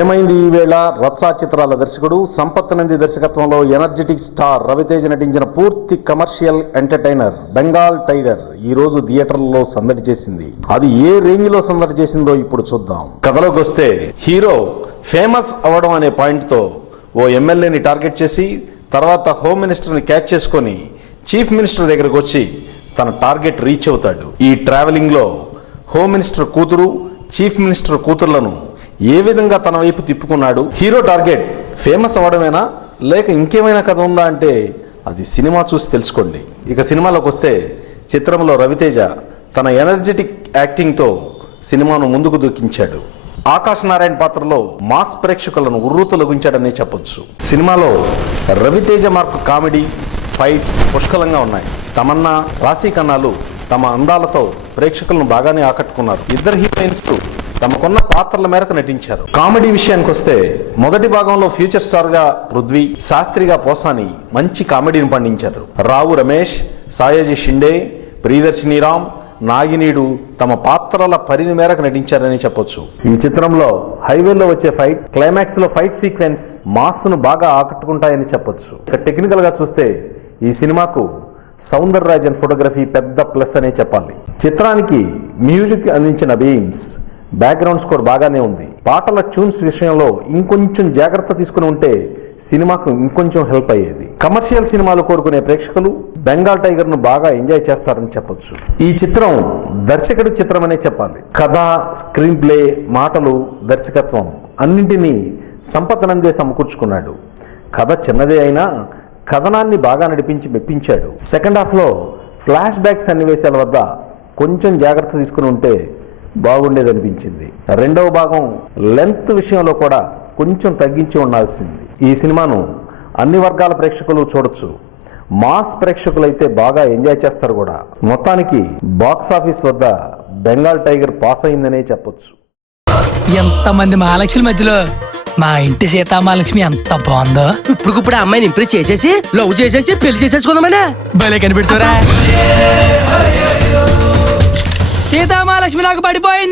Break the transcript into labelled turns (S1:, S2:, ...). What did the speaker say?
S1: ఏమైంది ఈవేళ రత్సా చిత్రాల దర్శకుడు సంపత్ నంది దర్శకత్వంలో ఎనర్జెటిక్ స్టార్ రవితేజ నటించిన పూర్తి కమర్షియల్ ఎంటర్టైనర్ బెంగాల్ టైగర్ ఈ రోజు థియేటర్లలో సందడి చేసింది. అది ఏ రేంజ్లో సందడి చేసిందో ఇప్పుడు చూద్దాం. కథలోకి వస్తే హీరో ఫేమస్ అవడం అనే పాయింట్తో ఓ ఎమ్మెల్యేని టార్గెట్ చేసి తర్వాత హోమ్ మినిస్టర్ని క్యాచ్ చేసుకొని చీఫ్ మినిస్టర్ దగ్గరకు వచ్చి తన టార్గెట్ రీచ్ అవుతాడు. ఈ ట్రావెలింగ్లో హోమ్ మినిస్టర్ కూతురు చీఫ్ మినిస్టర్ కూతుర్లను ఏ విధంగా తన వైపు తిప్పుకున్నాడు? హీరో టార్గెట్ ఫేమస్ అవడమేనా లేక ఇంకేమైనా కథ ఉందా అంటే అది సినిమా చూసి తెలుసుకోండి. ఇక సినిమాలోకి వస్తే చిత్రంలో రవితేజ తన ఎనర్జెటిక్ యాక్టింగ్తో సినిమాను ముందుకు దూకించాడు. ఆకాశ్ నారాయణ పాత్రలో మాస్ ప్రేక్షకులను ఉర్రూతలొగించాడనే చెప్పొచ్చు. సినిమాలో రవితేజ మార్కు కామెడీ ఫైట్స్ పుష్కలంగా ఉన్నాయి. తమన్నా రాశీ ఖన్నాలు తమ అందాలతో ప్రేక్షకులను బాగానే ఆకట్టుకున్నారు. ఇద్దరు హీరోయిన్స్ తమకున్న పాత్రల మేరకు నటించారు. కామెడీ విషయానికి వస్తే మొదటి భాగంలో ఫ్యూచర్ స్టార్గా పృథ్వీ శాస్త్రిగా పోసాని మంచి కామెడీని పండించారు. రావు రమేష్ సాయాజీ షిండే ప్రియదర్శిని రామ్ నాగినీడు తమ పాత్రల పరిధి మేరకు నటించారని చెప్పొచ్చు. ఈ చిత్రంలో హైవేలో వచ్చే ఫైట్ క్లైమాక్స్లో ఫైట్ సీక్వెన్స్ మాస్ను బాగా ఆకట్టుకుంటాయని చెప్పొచ్చు. ఇక టెక్నికల్గా చూస్తే ఈ సినిమాకు సౌందర్రాజన్ ఫోటోగ్రఫీ పెద్ద ప్లస్ అనే చెప్పాలి. చిత్రానికి మ్యూజిక్ అందించిన బీమ్స్ బ్యాక్గ్రౌండ్ స్కోర్ బాగానే ఉంది. పాటల ట్యూన్స్ విషయంలో ఇంకొంచెం జాగ్రత్త తీసుకుని ఉంటే సినిమాకు ఇంకొంచెం హెల్ప్ అయ్యేది. కమర్షియల్ సినిమాలు కోరుకునే ప్రేక్షకులు బెంగాల్ టైగర్ను బాగా ఎంజాయ్ చేస్తారని చెప్పొచ్చు. ఈ చిత్రం దర్శకుడి చిత్రం అనే చెప్పాలి. కథ స్క్రీన్ ప్లే మాటలు దర్శకత్వం అన్నింటినీ సంపత్ నందే సమకూర్చుకున్నాడు. కథ చిన్నదే అయినా కథనాన్ని బాగా నడిపించి మెప్పించాడు. సెకండ్ హాఫ్లో ఫ్లాష్ బ్యాక్ సన్నివేశాల వద్ద కొంచెం జాగ్రత్త తీసుకుని ఉంటే బాగుండేది అనిపించింది రెండవ భాగం లెంత్ విషయంలో కూడా కొంచెం తగ్గించి ఉండాల్సింది. ఈ సినిమాను అన్ని వర్గాల ప్రేక్షకులు చూడొచ్చు. మాస్ ప్రేక్షకులైతే బాగా ఎంజాయ్ చేస్తారు కూడా. మొత్తానికి బాక్స్ ఆఫీస్ వద్ద బెంగాల్ టైగర్ పాస్ అయిందనే చెప్పొచ్చు.
S2: ఎంతమంది మహాలక్ష్మి మధ్యలో మా ఇంటి సీతామహాలక్ష్మి ఎంత బాగుందో?
S3: ఇప్పుడు ఆ అమ్మాయిని ఇంప్రెస్ చేసేసి లవ్ చేసేసి పెళ్ళి చేసేసుకుందామనే.
S2: భలే కనిపెడుతురా సీతామహాలక్ష్మి నాకు పడిపోయింది.